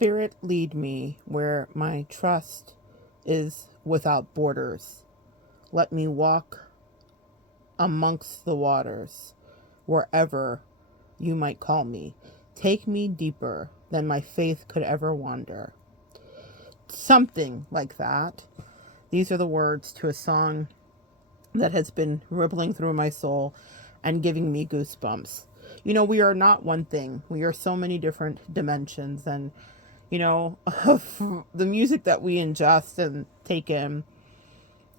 Spirit, lead me where my trust is without borders. Let me walk amongst the waters, wherever you might call me. Take me deeper than my faith could ever wander. Something like that. These are the words to a song that has been rippling through my soul and giving me goosebumps. You know, we are not one thing. We are so many different dimensions. And, you know, the music that we ingest and take in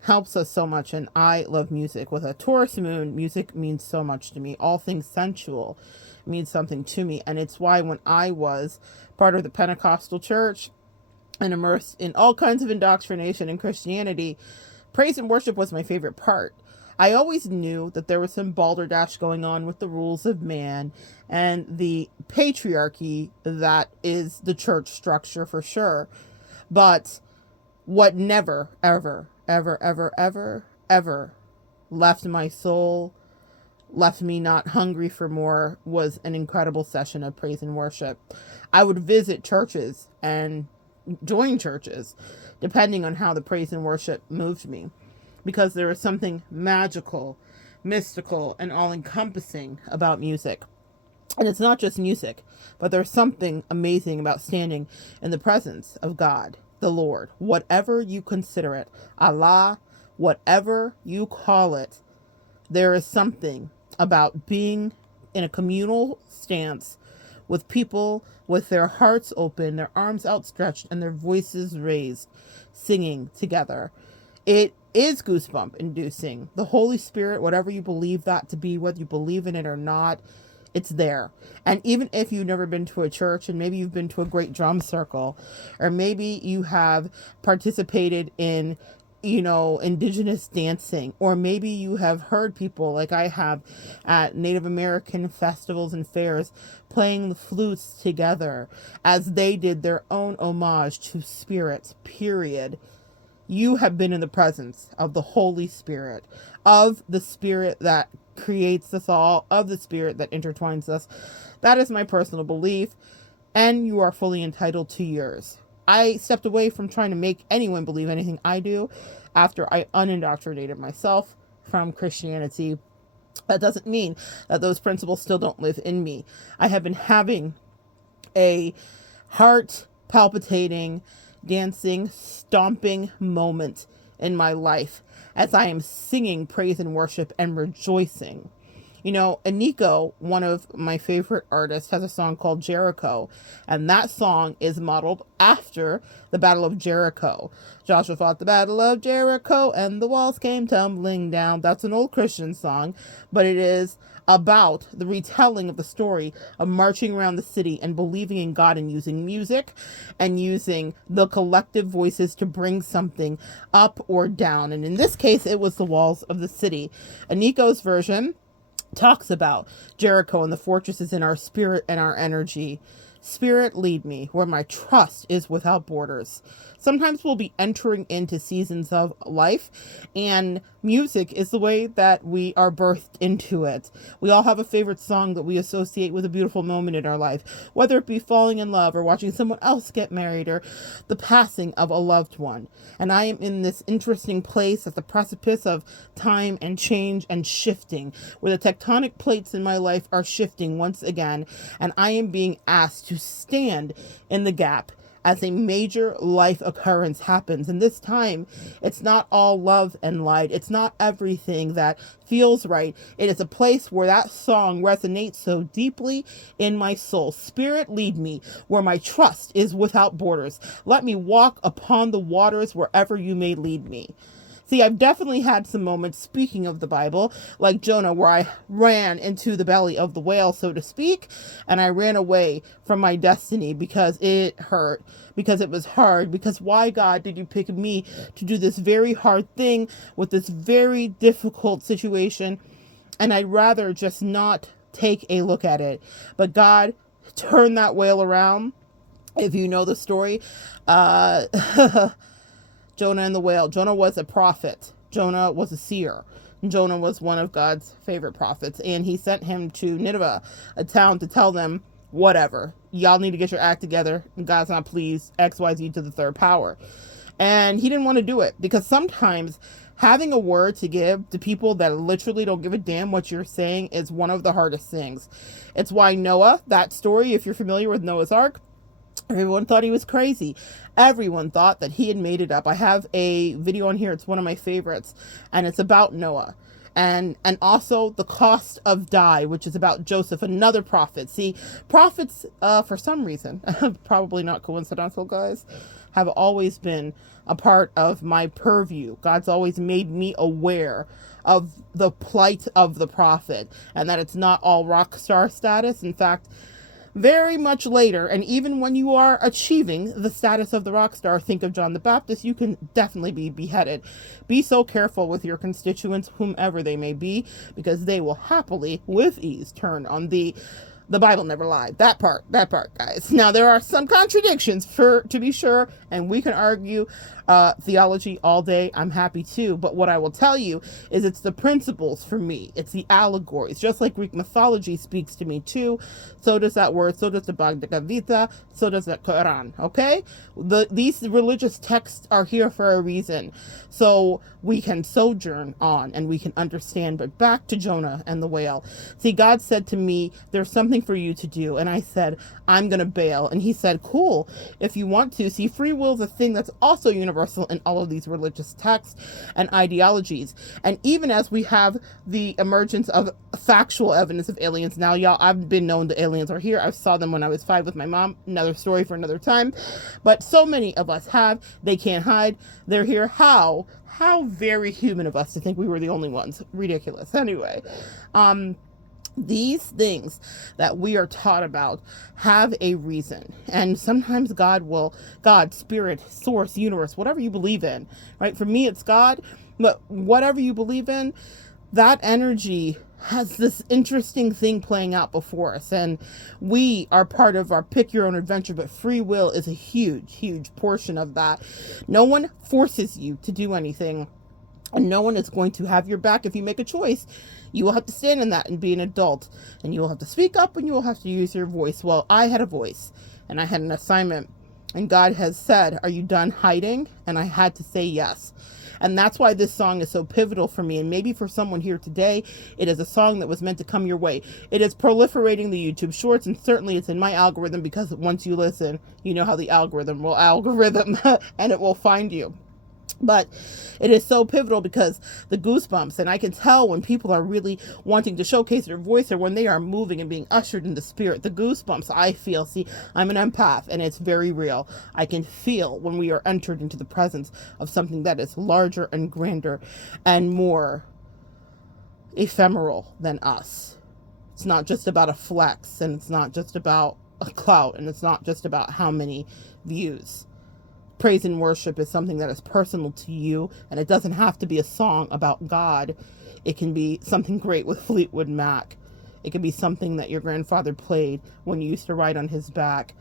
helps us so much. And I love music. With a Taurus moon, music means so much to me. All things sensual means something to me. And it's why when I was part of the Pentecostal church and immersed in all kinds of indoctrination in Christianity, praise and worship was my favorite part. I always knew that there was some balderdash going on with the rules of man and the patriarchy that is the church structure for sure. But what never, ever, ever, ever, ever, ever left my soul, left me not hungry for more, was an incredible session of praise and worship. I would visit churches and join churches depending on how the praise and worship moved me, because there is something magical, mystical, and all-encompassing about music. And it's not just music, but there's something amazing about standing in the presence of God, the Lord, whatever you consider it, Allah, whatever you call it. There is something about being in a communal stance with people with their hearts open, their arms outstretched, and their voices raised, singing together. It is goosebump inducing. The Holy Spirit, whatever you believe that to be, whether you believe in it or not, it's there. And even if you've never been to a church, and maybe you've been to a great drum circle, or maybe you have participated in, you know, indigenous dancing, or maybe you have heard people like I have at Native American festivals and fairs playing the flutes together as they did their own homage to spirits, period. You have been in the presence of the Holy Spirit, of the Spirit that creates us all, of the Spirit that intertwines us. That is my personal belief, and you are fully entitled to yours. I stepped away from trying to make anyone believe anything I do after I unindoctrinated myself from Christianity. That doesn't mean that those principles still don't live in me. I have been having a heart palpitating, dancing, stomping moment in my life as I am singing praise and worship and rejoicing. You know, Aniko, one of my favorite artists, has a song called Jericho, and that song is modeled after the Battle of Jericho. Joshua fought the Battle of Jericho, and the walls came tumbling down. That's an old Christian song, but it is about the retelling of the story of marching around the city and believing in God and using music and using the collective voices to bring something up or down. And in this case, it was the walls of the city. Aniko's version talks about Jericho and the fortresses in our spirit and our energy. Spirit, lead me where my trust is without borders. Sometimes we'll be entering into seasons of life, and music is the way that we are birthed into it. We all have a favorite song that we associate with a beautiful moment in our life, whether it be falling in love or watching someone else get married or the passing of a loved one. And I am in this interesting place at the precipice of time and change and shifting, where the tectonic plates in my life are shifting once again, and I am being asked to stand in the gap as a major life occurrence happens. And this time, it's not all love and light. It's not everything that feels right. It is a place where that song resonates so deeply in my soul. Spirit, lead me where my trust is without borders. Let me walk upon the waters wherever you may lead me. See, I've definitely had some moments, speaking of the Bible, like Jonah, where I ran into the belly of the whale, so to speak, and I ran away from my destiny because it hurt, because it was hard, because why, God, did you pick me to do this very hard thing with this very difficult situation? And I'd rather just not take a look at it. But God turned that whale around. If you know the story, Jonah and the whale. Jonah was a prophet. Jonah was a seer. Jonah was one of God's favorite prophets, and he sent him to Nineveh, a town, to tell them whatever. y'all need to get your act together. God's not pleased. XYZ to the third power. And he didn't want to do it because sometimes having a word to give to people that literally don't give a damn what you're saying is one of the hardest things. It's why Noah, that story, if you're familiar with Noah's Ark, everyone thought he was crazy. Everyone thought that he had made it up. I have a video on here. It's one of my favorites, and it's about Noah. And also the cost of dye, which is about Joseph, another prophet. See, prophets, for some reason, probably not coincidental, guys, have always been a part of my purview. God's always made me aware of the plight of the prophet and that it's not all rock star status. In fact, very much later, and even when you are achieving the status of the rock star, think of John the Baptist, you can definitely be beheaded. Be so careful with your constituents, whomever they may be, because they will happily, with ease, turn on thee. The Bible never lied. That part, guys. Now, there are some contradictions, to be sure, and we can argue theology all day. I'm happy to. But what I will tell you is it's the principles for me. It's the allegories. Just like Greek mythology speaks to me too, so does that word, so does the Bhagavad Gita, so does the Quran, okay? These religious texts are here for a reason. So we can sojourn on and we can understand. But back to Jonah and the whale. See, God said to me, there's something for you to do. And I said, I'm going to bail. And he said, cool, if you want to. See, free will is a thing that's also universal in all of these religious texts and ideologies. And even as we have the emergence of factual evidence of aliens now, y'all, I've been known the aliens are here. I saw them when I was 5 with my mom. Another story for another time. But so many of us have. They can't hide. They're here. How very human of us to think we were the only ones. Ridiculous. Anyway, these things that we are taught about have a reason. And sometimes God, spirit, source, universe, whatever you believe in, right? For me, it's God, but whatever you believe in, that energy has this interesting thing playing out before us. And we are part of our pick your own adventure, but free will is a huge, huge portion of that. No one forces you to do anything, and no one is going to have your back if you make a choice. You will have to stand in that and be an adult, and you will have to speak up, and you will have to use your voice. Well, I had a voice, and I had an assignment, and God has said, are you done hiding? And I had to say yes. And that's why this song is so pivotal for me. And maybe for someone here today, it is a song that was meant to come your way. It is proliferating the YouTube shorts, and certainly it's in my algorithm, because once you listen, you know how the algorithm will algorithm and it will find you. But it is so pivotal because the goosebumps, and I can tell when people are really wanting to showcase their voice or when they are moving and being ushered in the spirit, the goosebumps I feel. See, I'm an empath, and it's very real. I can feel when we are entered into the presence of something that is larger and grander and more ephemeral than us. It's not just about a flex, and it's not just about a clout, and it's not just about how many views. Praise and worship is something that is personal to you, and it doesn't have to be a song about God. It can be something great with Fleetwood Mac. It can be something that your grandfather played when you used to ride on his back.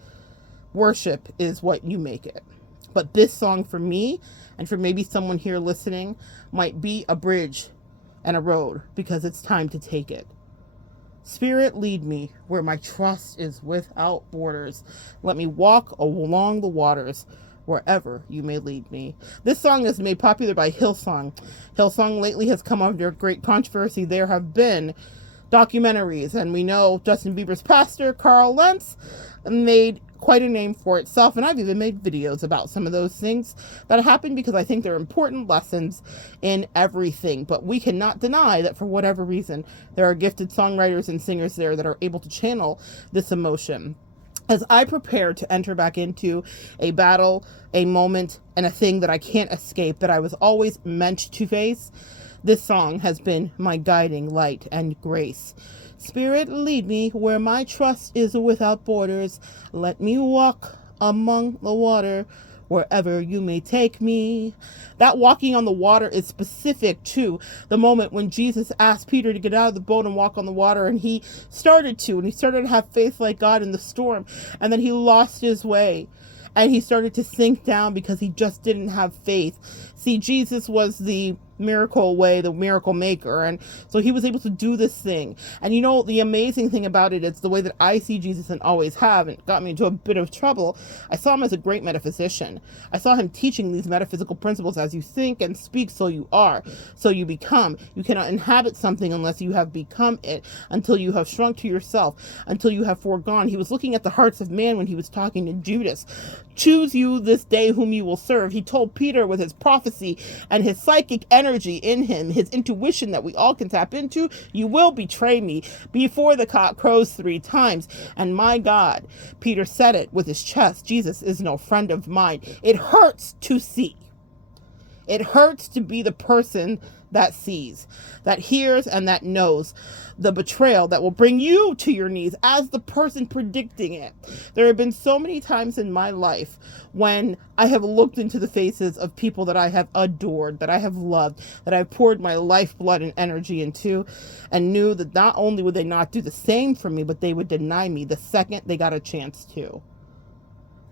Worship is what you make it. But this song for me, and for maybe someone here listening, might be a bridge and a road, because it's time to take it. Spirit, lead me where my trust is without borders. Let me walk along the waters, wherever you may lead me. This song is made popular by Hillsong. Hillsong lately has come under great controversy. There have been documentaries, and we know Justin Bieber's pastor, Carl Lentz, made quite a name for itself, and I've even made videos about some of those things that happened because I think they're important lessons in everything. But we cannot deny that for whatever reason, there are gifted songwriters and singers there that are able to channel this emotion. As I prepare to enter back into a battle, a moment, and a thing that I can't escape, that I was always meant to face, this song has been my guiding light and grace. Spirit, lead me where my trust is without borders. Let me walk among the water, wherever you may take me. That walking on the water is specific to the moment when Jesus asked Peter to get out of the boat and walk on the water, and he started to have faith like God in the storm, and then he lost his way, and he started to sink down because he just didn't have faith. See, Jesus was the miracle way, the miracle maker. And so he was able to do this thing. And you know, the amazing thing about it is the way that I see Jesus and always have, and it got me into a bit of trouble. I saw him as a great metaphysician. I saw him teaching these metaphysical principles: as you think and speak, so you are, so you become. You cannot inhabit something unless you have become it, until you have shrunk to yourself, until you have foregone. He was looking at the hearts of man when he was talking to Judas. Choose you this day whom you will serve. He told Peter with his prophecy and his psychic energy in him, his intuition that we all can tap into: you will betray me before the cock crows 3 times. And my God, Peter said it with his chest: Jesus is no friend of mine. It hurts to see. It hurts to be the person that sees, that hears, and that knows the betrayal that will bring you to your knees as the person predicting it. There have been so many times in my life when I have looked into the faces of people that I have adored, that I have loved, that I've poured my lifeblood and energy into, and knew that not only would they not do the same for me, but they would deny me the second they got a chance to.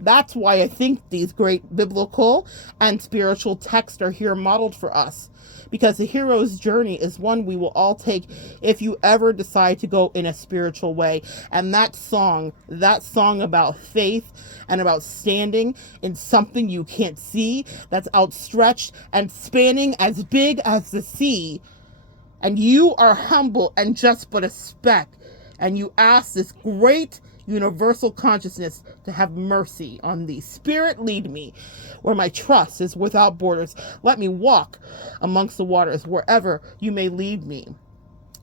That's why I think these great biblical and spiritual texts are here modeled for us, because the hero's journey is one we will all take if you ever decide to go in a spiritual way. And that song about faith and about standing in something you can't see, that's outstretched and spanning as big as the sea, and you are humble and just but a speck, and you ask this great universal consciousness to have mercy on thee. Spirit, lead me where my trust is without borders. Let me walk amongst the waters wherever you may lead me.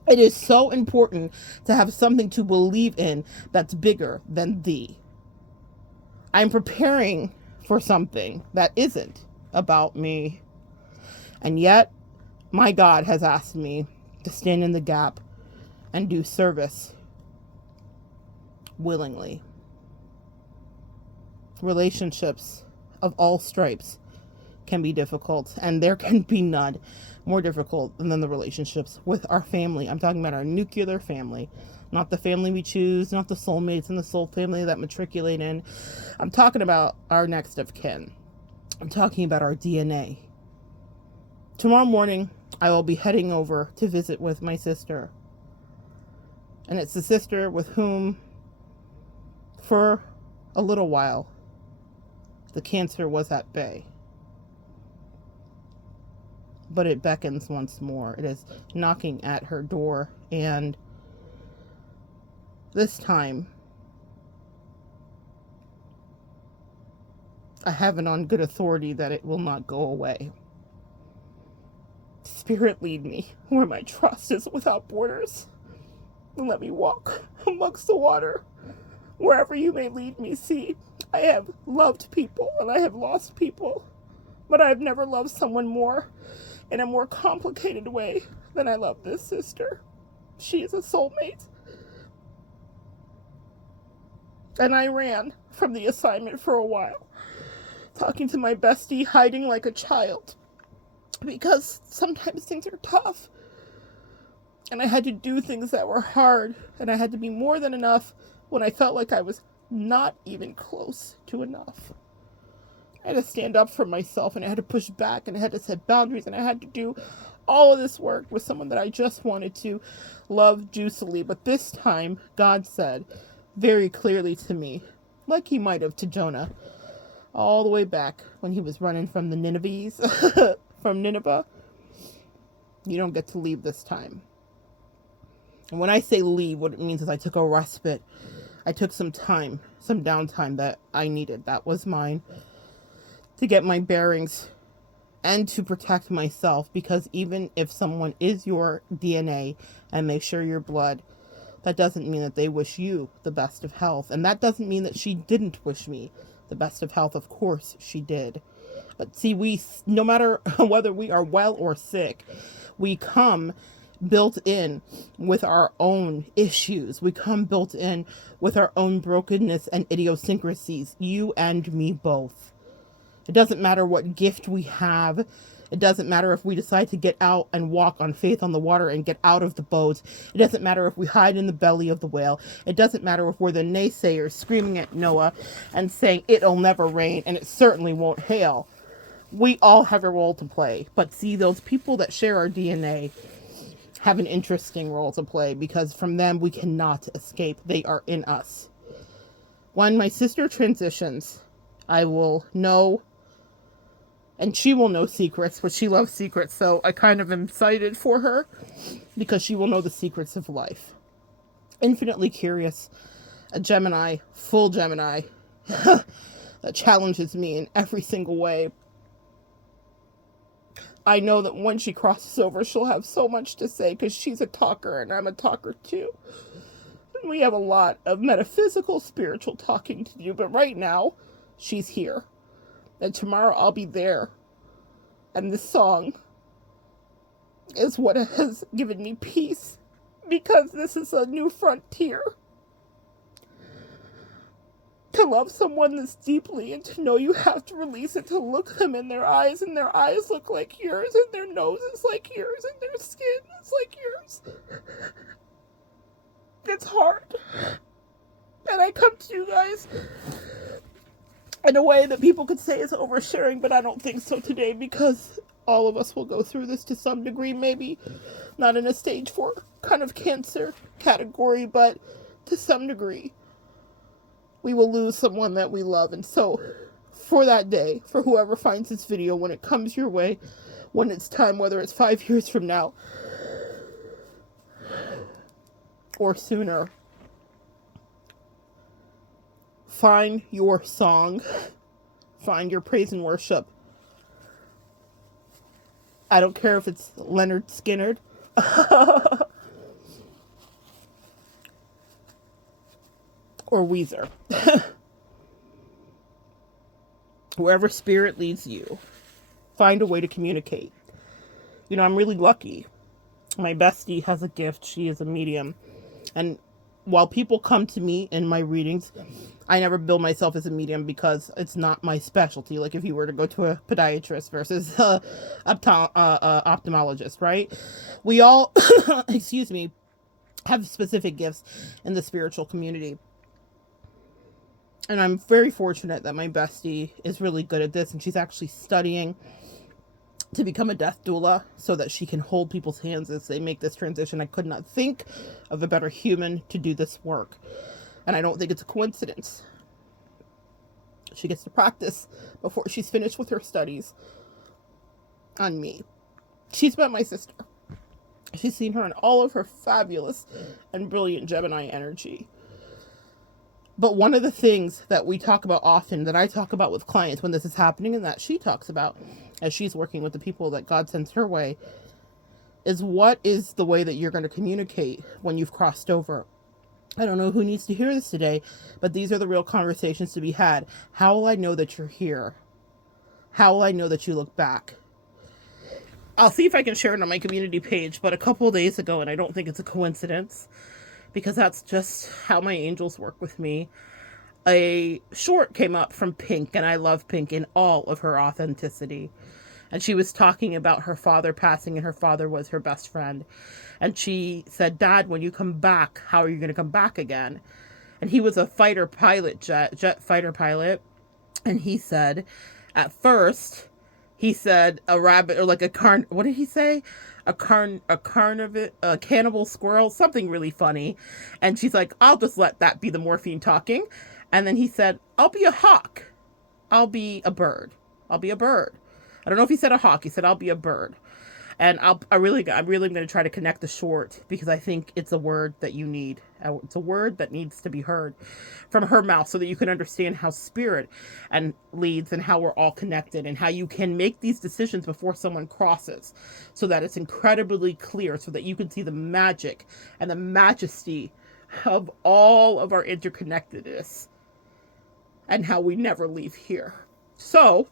It is so important to have something to believe in that's bigger than thee. I'm preparing for something that isn't about me. And yet, my God has asked me to stand in the gap and do service willingly. Relationships of all stripes can be difficult, and there can be none more difficult than the relationships with our family. I'm talking about our nuclear family, not the family we choose, not the soulmates and the soul family that matriculate in. I'm talking about our next of kin. I'm talking about our DNA. Tomorrow morning, I will be heading over to visit with my sister. And it's the sister with whom, for a little while, the cancer was at bay. But it beckons once more. It is knocking at her door, and this time, I have it on good authority that it will not go away. Spirit, lead me where my trust is without borders, and let me walk amongst the water wherever you may lead me. See, I have loved people and I have lost people, but I have never loved someone more in a more complicated way than I love this sister. She is a soulmate. And I ran from the assignment for a while, talking to my bestie, hiding like a child, because sometimes things are tough. And I had to do things that were hard, and I had to be more than enough when I felt like I was not even close to enough. I had to stand up for myself, and I had to push back, and I had to set boundaries, and I had to do all of this work with someone that I just wanted to love juicily. But this time, God said very clearly to me, like he might have to Jonah, all the way back when he was running from the Ninevites, from Nineveh, you don't get to leave this time. And when I say leave, what it means is I took a respite. I took some time, some downtime that I needed. That was mine, to get my bearings and to protect myself, because even if someone is your DNA and they share your blood, that doesn't mean that they wish you the best of health. And that doesn't mean that she didn't wish me the best of health. Of course she did. But see, no matter whether we are well or sick, we come built in with our own issues. We come built in with our own brokenness and idiosyncrasies, you and me both. It doesn't matter what gift we have. It doesn't matter if we decide to get out and walk on faith on the water and get out of the boat. It doesn't matter if we hide in the belly of the whale. It doesn't matter if we're the naysayers screaming at Noah and saying it'll never rain, and it certainly won't hail. We all have a role to play. But see, those people that share our DNA have an interesting role to play because from them we cannot escape. They are in us. When my sister transitions, I will know, and she will know secrets, but she loves secrets, so I kind of am excited for her because she will know the secrets of life. Infinitely curious, a Gemini, full Gemini, that challenges me in every single way. I know that when she crosses over, she'll have so much to say because she's a talker and I'm a talker too. And we have a lot of metaphysical, spiritual talking to do, but right now, she's here. And tomorrow I'll be there. And this song is what has given me peace because this is a new frontier. To love someone this deeply and to know you have to release it, to look them in their eyes and their eyes look like yours and their nose is like yours and their skin is like yours. It's hard. And I come to you guys in a way that people could say is oversharing, but I don't think so today because all of us will go through this to some degree, maybe not in a stage 4 kind of cancer category, but to some degree. We will lose someone that we love. And so for that day, for whoever finds this video, when it comes your way, when it's time, whether it's 5 years from now or sooner, find your song, find your praise and worship. I don't care if it's Leonard Skinner or Weezer. Wherever spirit leads you, find a way to communicate. You know, I'm really lucky. My bestie has a gift. She is a medium. And while people come to me in my readings, I never bill myself as a medium because it's not my specialty. Like if you were to go to a podiatrist versus ophthalmologist, right? We all, excuse me, have specific gifts in the spiritual community. And I'm very fortunate that my bestie is really good at this, and she's actually studying to become a death doula so that she can hold people's hands as they make this transition. I could not think of a better human to do this work. And I don't think it's a coincidence. She gets to practice before she's finished with her studies on me. She's met my sister. She's seen her in all of her fabulous and brilliant Gemini energy. But one of the things that we talk about often, that I talk about with clients when this is happening, and that she talks about as she's working with the people that God sends her way, is what is the way that you're going to communicate when you've crossed over. I don't know who needs to hear this today, but these are the real conversations to be had. How will I know that you're here? How will I know that you look back? I'll see if I can share it on my community page, but a couple of days ago, and I don't think it's a coincidence, because that's just how my angels work with me, a short came up from Pink, and I love Pink in all of her authenticity. And she was talking about her father passing, and her father was her best friend. And she said, Dad, when you come back, how are you going to come back again? And he was a fighter pilot, jet fighter pilot. And he said, at first, he said a rabbit, or like what did he say? A cannibal squirrel, something really funny. And she's like, I'll just let that be the morphine talking. And then he said, I'll be a hawk. I'll be a bird. I'll be a bird. I don't know if he said a hawk. He said, I'll be a bird. And I'm really going to try to connect the short because I think it's a word that you need. It's a word that needs to be heard from her mouth so that you can understand how spirit and leads and how we're all connected and how you can make these decisions before someone crosses so that it's incredibly clear so that you can see the magic and the majesty of all of our interconnectedness and how we never leave here. So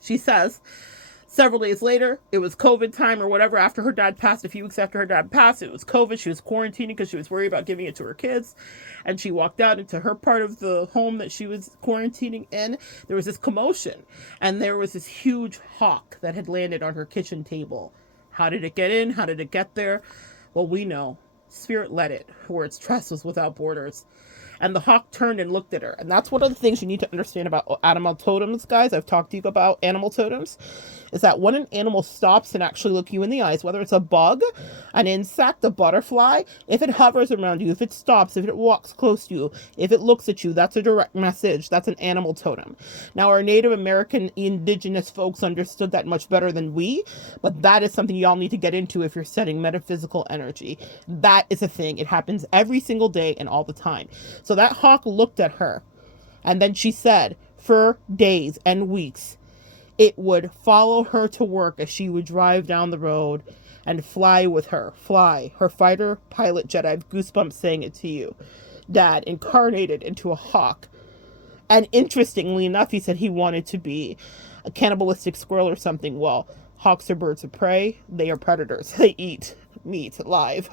she says, several days later, it was COVID time or whatever after her dad passed, a few weeks after her dad passed, it was COVID. She was quarantining because she was worried about giving it to her kids. And she walked out into her part of the home that she was quarantining in. There was this commotion. And there was this huge hawk that had landed on her kitchen table. How did it get in? How did it get there? Well, we know. Spirit led it, where its trust was without borders. And the hawk turned and looked at her. And that's one of the things you need to understand about animal totems, guys. I've talked to you about animal totems. Is that when an animal stops and actually look you in the eyes, whether it's a bug, an insect, a butterfly, if it hovers around you, if it stops, if it walks close to you, if it looks at you, that's a direct message. That's an animal totem. Now, our Native American indigenous folks understood that much better than we, but that is something y'all need to get into if you're setting metaphysical energy. That is a thing. It happens every single day and all the time. So that hawk looked at her, and then she said, for days and weeks, it would follow her to work as she would drive down the road and fly with her. Fly. Her fighter pilot jet. I have goosebumps saying it to you. Dad incarnated into a hawk. And interestingly enough, he said he wanted to be a cannibalistic squirrel or something. Well, hawks are birds of prey. They are predators. They eat meat alive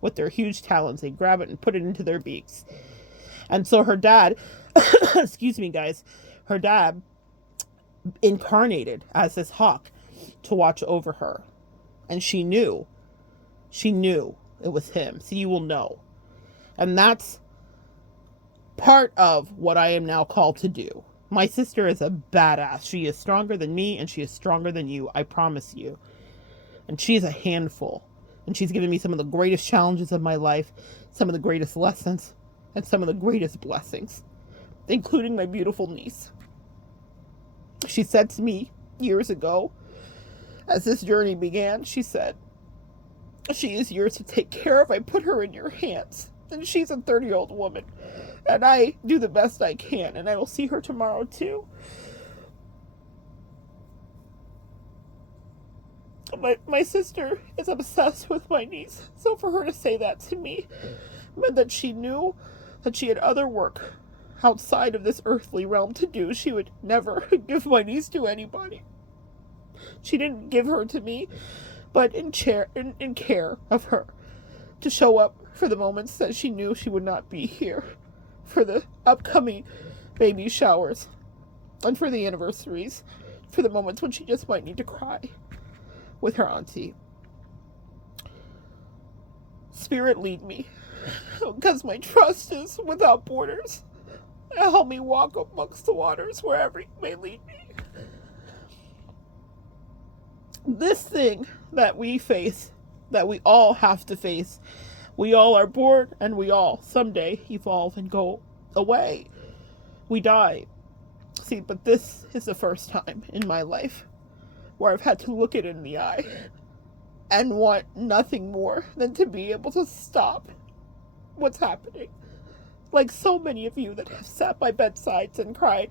with their huge talons. They grab it and put it into their beaks. And so her dad, excuse me, guys, her dad incarnated as this hawk to watch over her. And she knew it was him. So you will know. And that's part of what I am now called to do. My sister is a badass. She is stronger than me, and she is stronger than you. I promise you. And she's a handful. And she's given me some of the greatest challenges of my life, some of the greatest lessons, and some of the greatest blessings, including my beautiful niece. She said to me years ago, as this journey began, she said, she is yours to take care of. I put her in your hands. And she's a 30-year-old woman. And I do the best I can. And I will see her tomorrow too. My sister is obsessed with my niece. So for her to say that to me meant that she knew that she had other work outside of this earthly realm to do. She would never give my niece to anybody. She didn't give her to me, but in care of her, to show up for the moments that she knew she would not be here, for the upcoming baby showers, and for the anniversaries, for the moments when she just might need to cry with her auntie. Spirit, lead me, because my trust is without borders. Help me walk amongst the waters wherever you may lead me. This thing that we face, that we all have to face, we all are born and we all someday evolve and go away. We die. See, but this is the first time in my life where I've had to look it in the eye and want nothing more than to be able to stop what's happening. Like so many of you that have sat by bedsides and cried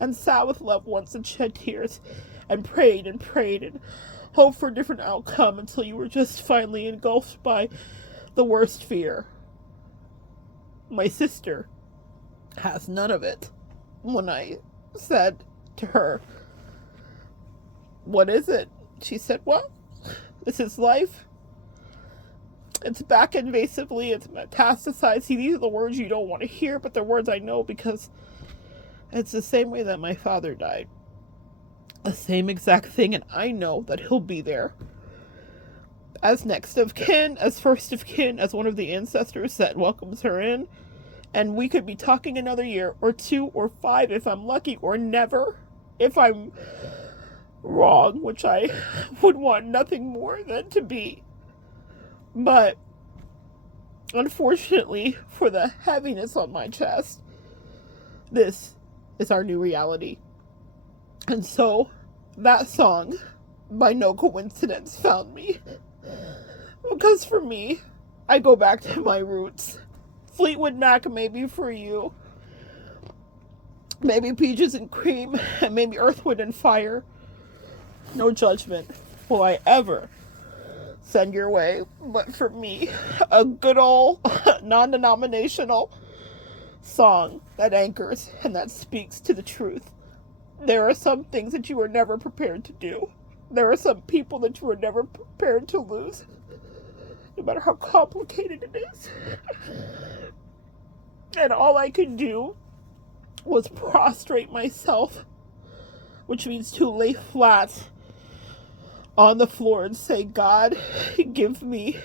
and sat with loved ones and shed tears and prayed and hoped for a different outcome until you were just finally engulfed by the worst fear. My sister has none of it. When I said to her, what is it? She said, well, this is life. It's back invasively. It's metastasized. See, these are the words you don't want to hear, but they're words I know because it's the same way that my father died. The same exact thing, and I know that he'll be there as next of kin, as first of kin, as one of the ancestors that welcomes her in. And we could be talking another year or 2 or 5 if I'm lucky, or never if I'm wrong, which I would want nothing more than to be. But unfortunately, for the heaviness on my chest, this is our new reality. And so that song, by no coincidence, found me. Because for me, I go back to my roots. Fleetwood Mac, maybe for you. Maybe Peaches and Cream, and maybe Earth, Wind, and Fire. No judgment will I ever send your way. But for me, a good old non-denominational song that anchors and that speaks to the truth. There are some things that you were never prepared to do. There are some people that you were never prepared to lose, no matter how complicated it is. And all I could do was prostrate myself, which means to lay flat on the floor and say, God, give me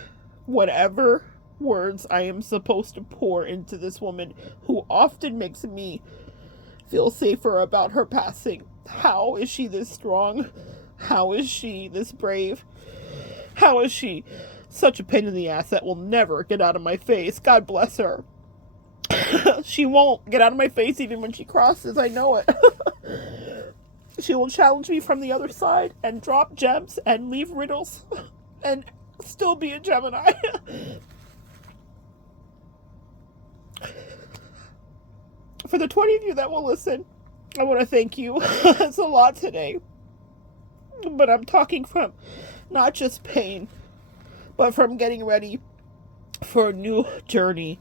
whatever words I am supposed to pour into this woman who often makes me feel safer about her passing. How is she this strong? How is she this brave? How is she such a pain in the ass that will never get out of my face? God bless her. She won't get out of my face even when she crosses, I know it. She will challenge me from the other side and drop gems and leave riddles and still be a Gemini. For the 20 of you that will listen, I want to thank you. It's a lot today. But I'm talking from not just pain, but from getting ready for a new journey,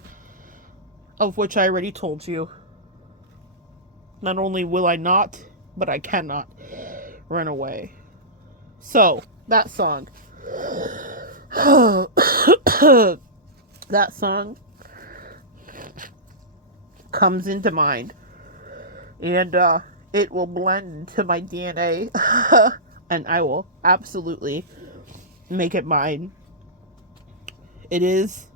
of which I already told you. Not only will I not, but I cannot run away. So, that song. That song comes into mind. And it will blend into my DNA. And I will absolutely make it mine. It is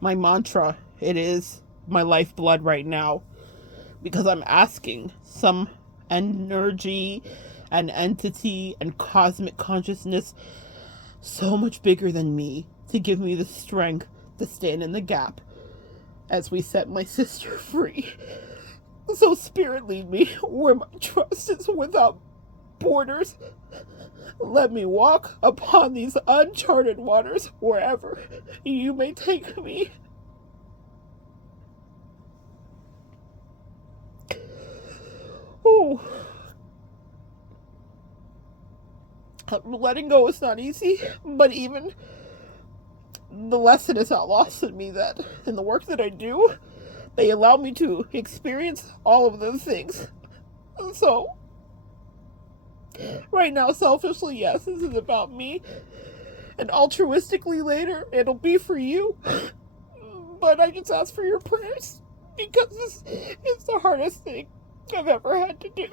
my mantra. It is my lifeblood right now. Because I'm asking some energy and entity and cosmic consciousness so much bigger than me to give me the strength to stand in the gap as we set my sister free. So Spirit, lead me where my trust is without borders. Let me walk upon these uncharted waters wherever you may take me. Oh, letting go is not easy, but even the lesson is not lost in me that in the work that I do, they allow me to experience all of those things. So, right now, selfishly, yes, this is about me, and altruistically later, it'll be for you. But I just ask for your prayers, because this is the hardest thing I've ever had to do.